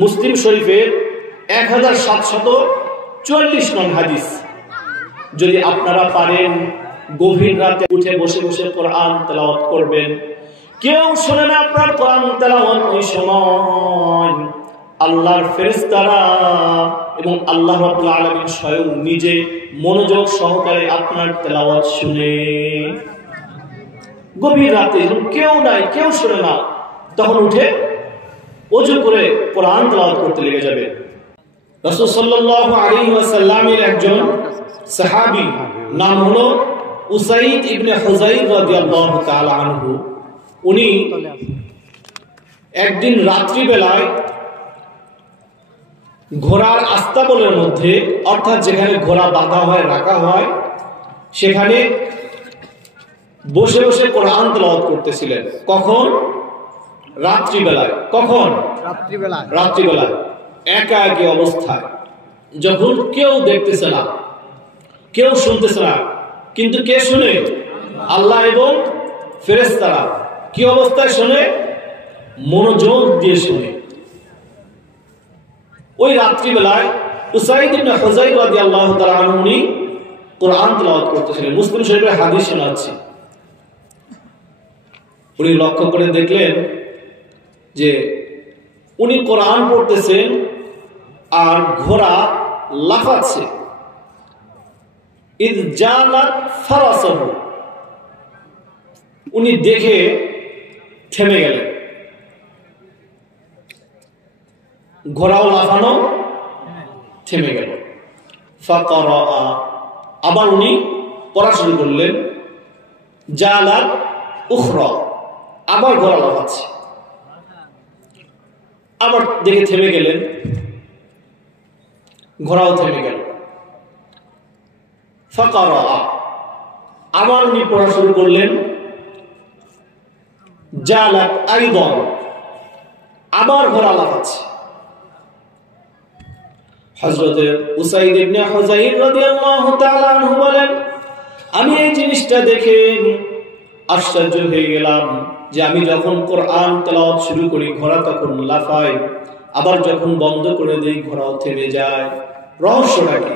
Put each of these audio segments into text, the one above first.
মুসলিম শরীফের 1744 নং হাদিস। যদি আপনারা পারেন গভীর রাতে উঠে বসে বসে কোরআন তেলাওয়াত করবেন। কেউ শুনে না আপনার কোরআন তেলাওয়াত, ওই সময় আল্লাহর ফেরেশতারা এবং আল্লাহ রাব্বুল আলামিন স্বয়ং নিজে মনোযোগ সহকারে আপনার তেলাওয়াত শুনে। গভীর রাতে কেউ নাই, কেউ শুনে না, তখন উঠে ওযু করে কোরআন তেলাওয়াত করতে লেগে যাবে। রাসূল সাল্লাল্লাহু আলাইহি ওয়াসাল্লামের একজন সাহাবী, নাম হলো উসাইদ ইবনে হুযাইর রাদিয়াল্লাহু তাআলা আনহু। উনি একদিন রাত্রি বেলায় ঘোড়ার আস্তাবলের মধ্যে, অর্থাৎ যেখানে ঘোড়া বাঁধা হয়, রাখা হয়, সেখানে বসে বসে কোরআন তেলাওয়াত করতেছিলেন। কখন? রাত্রিবেলায়। কখন? রাত্রিবেলায় একা একই অবস্থায়, যখন কেউ দেখতেছে না, কেউ শুনতেছে না, কিন্তু কে শুনে? আল্লাহ এবং ফেরেশতারা। কি অবস্থায় শুনে? মনোযোগ দিয়ে শুনে। ওই রাত্রিবেলায় উসাইদ ইবনে হুযাইর রাদিয়াল্লাহু তাআলা আনহু উনি কোরআন তেলাওয়াত করতেছিলেন। মুসলিম শরীফের হাদিস শোনাচ্ছি। উনি লক্ষ্য করে দেখলেন যে উনি কোরআন পড়তেছেন আর ঘোড়া লাফাচ্ছে। ইয জালাত ফারাসাহু, উনি দেখে থেমে গেলেন। ঘোড়াও লাফানো থেমে গেল। ফাকারা, আবার উনি পড়া শুরু করলেন। জালাত উখরা, আবার ঘোড়া লাফাচ্ছে। আবার দেখে থেমে গেলেন, ঘোড়াও থেমে গেল। ফাকারা, আবার উনি পড়া শুরু করলেন। জালাত আইদান, আবার ঘোড়া লাফাচ্ছে। হযরত উসাইদ ইবনে হুযাইর রাদিয়াল্লাহু তাআলা আনহু বলেন, আমি এই জিনিসটা দেখে আশ্চর্য হয়ে গেলাম যে আমি যখন কোরআন তেলাওয়াত শুরু করি ঘোড়া তখন লাফায়, আবার যখন বন্ধ করে দেই ঘোড়াও থেমে যায়। রহস্যটা কি?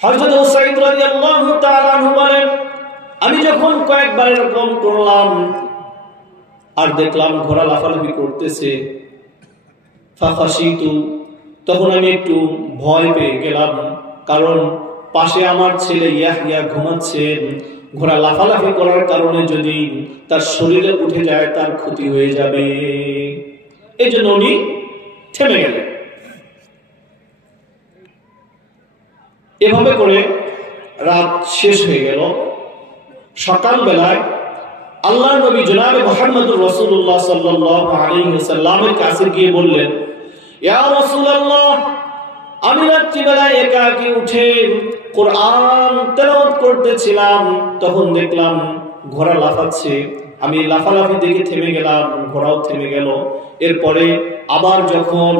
হযরত উসাইদ রাদিয়াল্লাহু তাআলা আনহু বলেন, আমি যখন কয়েকবার এরকম করলাম আর দেখলাম ঘোড়া লাফালাফি করতেছে, ফাখাশিতু, তখন আমি একটু ভয় পেয়ে গেলাম, কারণ পাশে আমার ছেলে ইয়াহইয়া ঘুমাচ্ছেন। ঘোড়া লাফালাফি করার কারণে যদি তার শরীরে উঠে যায় তার ক্ষতি হয়ে যাবে। এই জন্য উনি থেমে গেলেন। এভাবে করে রাত শেষ হয়ে গেল। সকালবেলায় আল্লাহর নবী জনাবে মুহাম্মদুর রাসূলুল্লাহ সাল্লাল্লাহু আলাইহি ওয়াসাল্লামের কাছে গিয়ে বললেন, ইয়া রাসূলুল্লাহ, আমি রাত্রিবেলায় একাকী উঠে কোরআন তেলাওয়াত করতেছিলাম, তখন দেখলাম ঘোড়া লাফাচ্ছে। আমি লাফালাফি দেখে থেমে গেলাম, ঘোড়াও থেমে গেল। এরপরে আবার যখন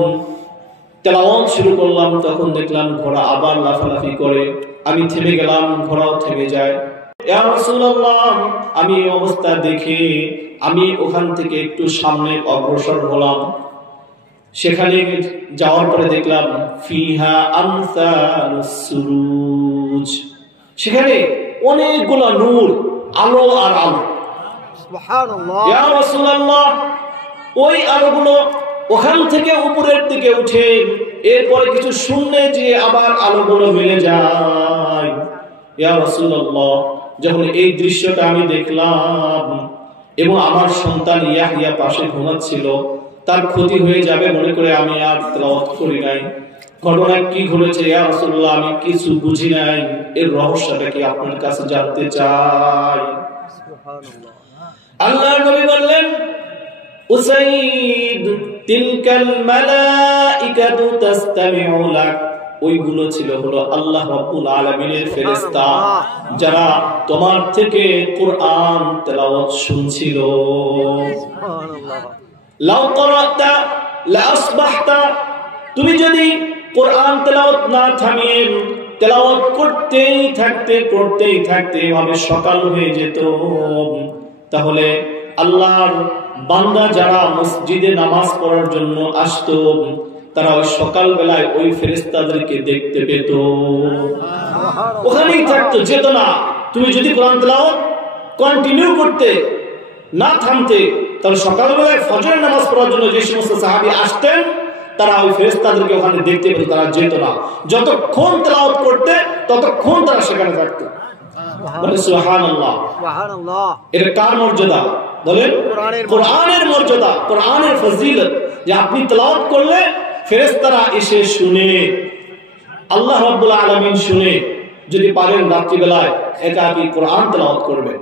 তেলাওয়াত শুরু করলাম তখন দেখলাম ঘোড়া আবার লাফালাফি করে। আমি থেমে গেলাম, ঘোড়াও থেমে যায়। ইয়া রাসূলুল্লাহ, আমি এই অবস্থা দেখে আমি ওখান থেকে একটু সামনে অগ্রসর হলাম। সেখানে যাওয়ার পরে দেখলাম ফিহা আমসালুস সুরুজ, সেখানে অনেকগুলো নূর, আলো আর আলো। সুবহানাল্লাহ। ইয়া রাসূলুল্লাহ, ওই আলোগুলো ওখান থেকে উপরের দিকে উঠে এরপরে কিছু শূন্যে যে আবার আলোগুলো মিলে যায়। ইয়া রাসূলুল্লাহ, যখন এই দৃশ্যটা আমি দেখলাম এবং আমার সন্তান ইয়াহইয়া পাশে ঘুমাচ্ছিল, তার ক্ষতি হয়ে যাবে মনে করে আমি আর তেলাওয়াত করি নাই। ঘটনা কি ঘটেছে ইয়া রাসূলুল্লাহ আমি কিছু বুঝি নাই, এর রহস্যটা কি আপনার কাছে জানতে চাই। সুবহানাল্লাহ। আল্লাহর নবী বললেন, উসাইদ, তিলকাল মালাইকাতু তাসতামিউ লাক, ওইগুলো ছিল হলো আল্লাহ রাব্বুল আলামিনের ফেরেশতা যারা তোমার থেকে কোরআন তেলাওয়াত শুনছিল। সুবহানাল্লাহ। লাউ ক্বারাতা লা আসবাহতা, তুমি যদি কোরআন তেলাওয়াত না থামিয়ে তেলাওয়াত করতেই থাকতে এভাবে সকাল হয়ে যেত, তাহলে আল্লাহর বান্দা যারা মসজিদে নামাজ পড়ার জন্য আসতো তারা ওই সকাল বেলায় ওই ফেরেশতাদেরকে দেখতে পেত, ওখানেই থাকতো, যেত না। তুমি যদি কোরআন তেলাওয়াত কন্টিনিউ করতে না থামতে, তাহলে সকালবেলায় ফজরের নামাজ পড়ার জন্য যে সমস্ত সাহাবী আসতেন তারা ওই ফেরেশতাদেরকে ওখানে দেখতে পেত, তারা যেত না। যতক্ষণ তেলাওয়াত করতে ততক্ষণ তারা সেখানে থাকতো। সুবহানাল্লাহ, সুবহানাল্লাহ। এটা কার মর্যাদা বলেন? কোরআনের মর্যাদা, কোরআনের ফজিলত, যে আপনি তেলাওয়াত করলে ফেরেশতারা এসে শুনে, আল্লাহ রাব্বুল আলামিন শুনে। যদি পারেন রাত্রিবেলায় একাকী কোরআন তেলাওয়াত করবেন।